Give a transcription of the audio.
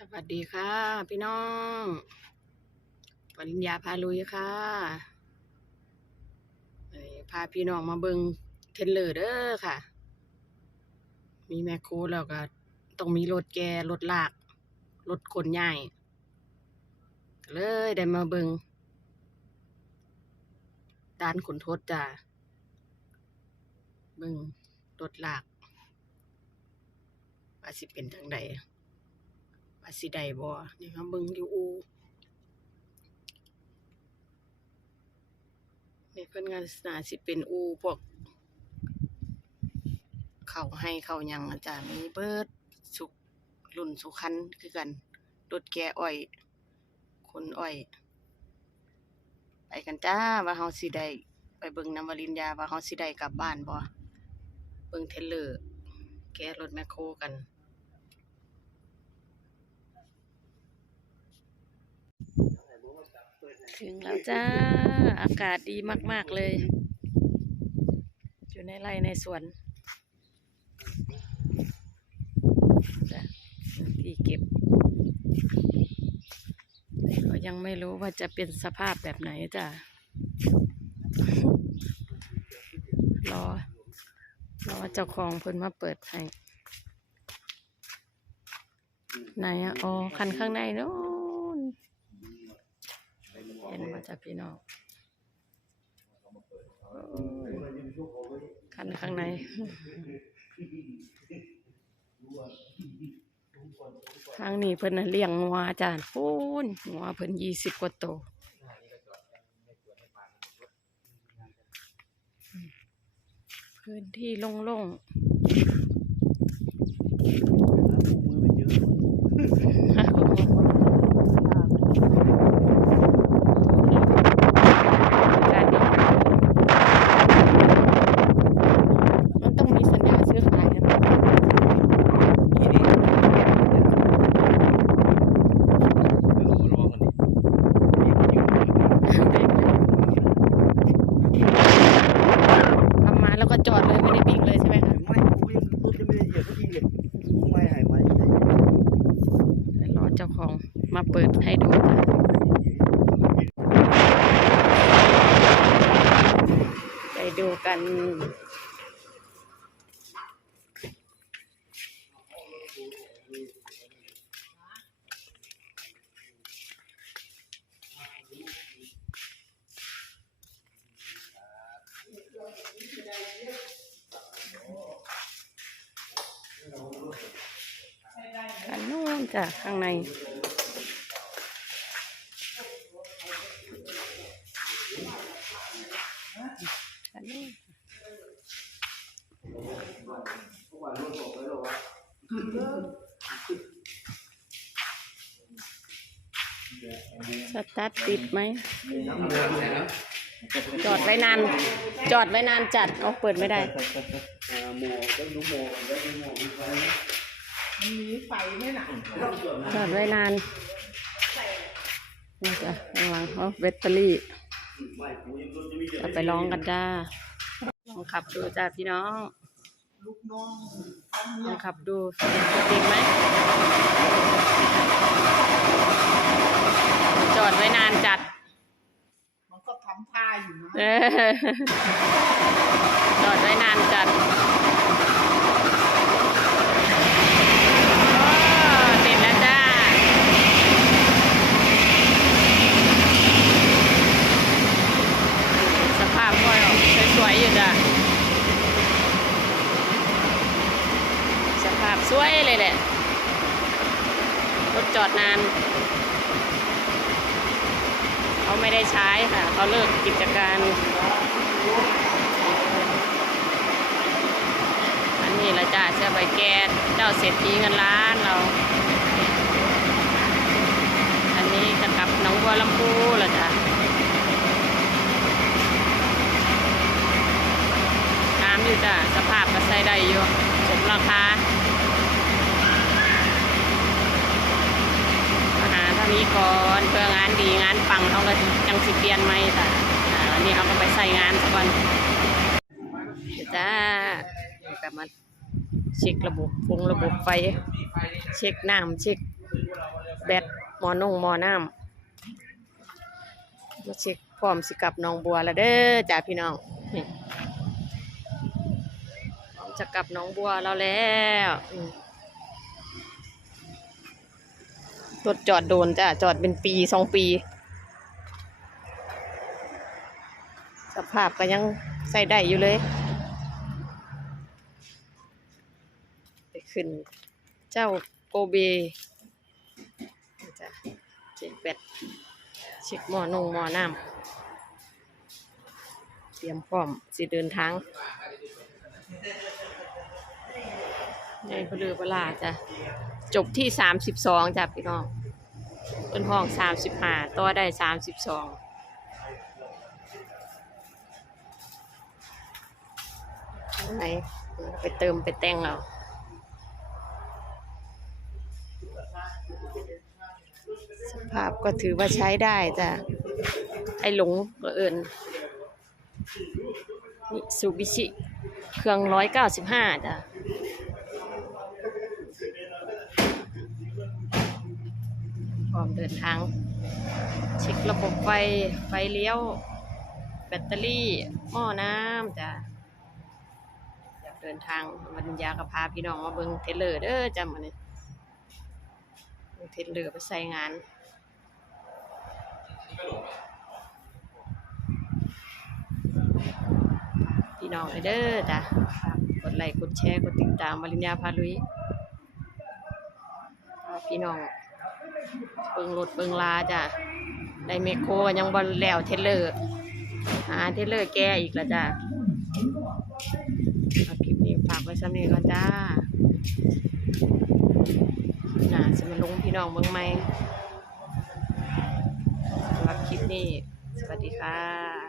สวัสดีค่ะ พี่น้อง ปริญญาพาลุยค่ะพาพี่น้องมาเบิงเทรลเลอร์เด้อค่ะ มีแมคโครแล้วก็ต้องมีรถแกรถลาก รถขนใหญ่เลยได้มาเบิงด้านขนทดจ้ะเบิงรถลากว่าสิเป็นทางใด ว่าสิได้บ่นี่ครับเบิ่งอยู่อูนี่เพิ่นงานสนาสิเป็นอูพวก เขาให้เขายังอาจารย์มีเบิดสุกรุ่นสุคันคือกันรถแกอ้อย คนอ้อย ไปกันจ้าว่าเฮาสิได้ไปเบิ่งน้ำวริญญาว่าเฮาสิได้กลับบ้านบ่เบิ่งเทลเลอร์แกรถแมคโครกัน ถึงแล้วจ้า อากาศดีมาก ๆ เลย อยู่ในไร่ในสวนจ้ะที่เก็บแต่ก็ยังไม่รู้ว่าจะเป็นสภาพแบบไหนจ้ะรอรอเจ้าของเพิ่นมาเปิดให้ไหนอะอ๋อคันข้างในนู้นเห็ นมาจากพี่น้องโอ้ยคันข้างในทางนี้เพิ่นน่ะเลี้ยงงัวอาจารย์พูนงัวเพิ่นยี่สิบกว่าตัวพื้นที่โล่งๆการดีมันต้องมีสัญญาซื้อขายกัน ทำมาแล้วก็จอดเลยไม่ได้วิ่งเลยใช่ไหมคะ ไม่กูยังรถยัง ไม่ได้เหยียบสักทีเลยไม่หายไปเดี๋ยวรอเจ้าของมาเปิดให้ดูค่ะไปดูกัน จ้ะข้างในอันนู้นสตาร์ทติดไหม จอดไว้นาน จอดไว้นานจัด เอาเปิดไม่ได้หมอต้ดูหมอแล้วดูหม มีไฟมันมีไฟไหมล่ะจอดไว้นานนี่จ้ะระวังเขาแบตเตอรี่ไม่กูยังรถยังไม่เหยียบจะไปลองกันจ้าลองขับดูจ้าพี่น้องลูกน้องลองขับดูติดไหมจอดไว้นานจัด มันก็ทำท่าอยู่นะเออจอดไว้นานจัดโอ้ติดแล้วจ้า สภาพก็สวยๆอยู่จ้ะ สภาพสวยเลยแหละ รถ จอดนาน เขาไม่ได้ใช้ค่ะ เขาเลิกกิจการ อันนี้ละจ้าเสื้อใบแก๊สเจ้าเศรษฐีเงินล้านเรา อันนี้จะกลับหนองบัวลำพูละจ้ะน้ำอยู่จ้ะสภาพก็ใส่ได้อยู่สมราคามาหาเท่า นี้ก่อนเพื่องานดีงานปังเขาก็จังสิเปลี่ยนไหมจ้ะอ่อันนี้เขาก็ไปใส่งานสักวันจ้าเดี๋ยวกลับมาเช็คระบบวงระบบไฟ เช็คน้ำเช็คแบตหมอนงหมอน้ำมาเช็คพร้อมสิกับน้องบัวแล้วเด้อจ้าพี่น้องจะกลับน้องบัวเราแล้ว รถจอดโดนจ้ะจอดเป็นปีสองปี สภาพก็ยังใส่ได้อยู่เลย ไปขึ้น เจ้าโกเบจ้ะเช็คแบตเช็คหม้อนงหม้อน้ำเตรียมพร้อมสิเดินทางในพลือพลาจ้ะ จบที่สามสิบสองจ้ะพี่น้องเป็นห้องสามสิบห้าต่อได้สามสิบสองไหนไปเติมไปแต่งเอาสภาพก็ถือว่าใช้ได้จ้ะไอหลงก็เอิญมิซูบิชิ เครื่องร้อยเก้าสิบห้าจ้ะ ร้อมเดินทาง เช็คระบบไฟ ไฟเลี้ยว แบตเตอรี่ หม้อน้ำจ้ะอยากเดินทางวันยากระพาพี่น้องมาเบิ่งเทเลอร์เด้อจ้ะมื้อนี้เทเลอร์ไปใส่งานพี่น้องเด้อจ้ะกดไลค์กดแชร์ กดติดตามวริญญาพาลุยพี่น้อง เบิงรถเบิงลาจ้ะได้เมคโครยังบอลแล้วเทเลอร์หาเทเลอร์แกอีกแล้วจ้ะคลิปนี้ฝากไว้สำเนีก่อนจ้าน่าจะมาลงพี่น้องเมืองไหมสำหรับคลิปนี้ สวัสดีค่ะ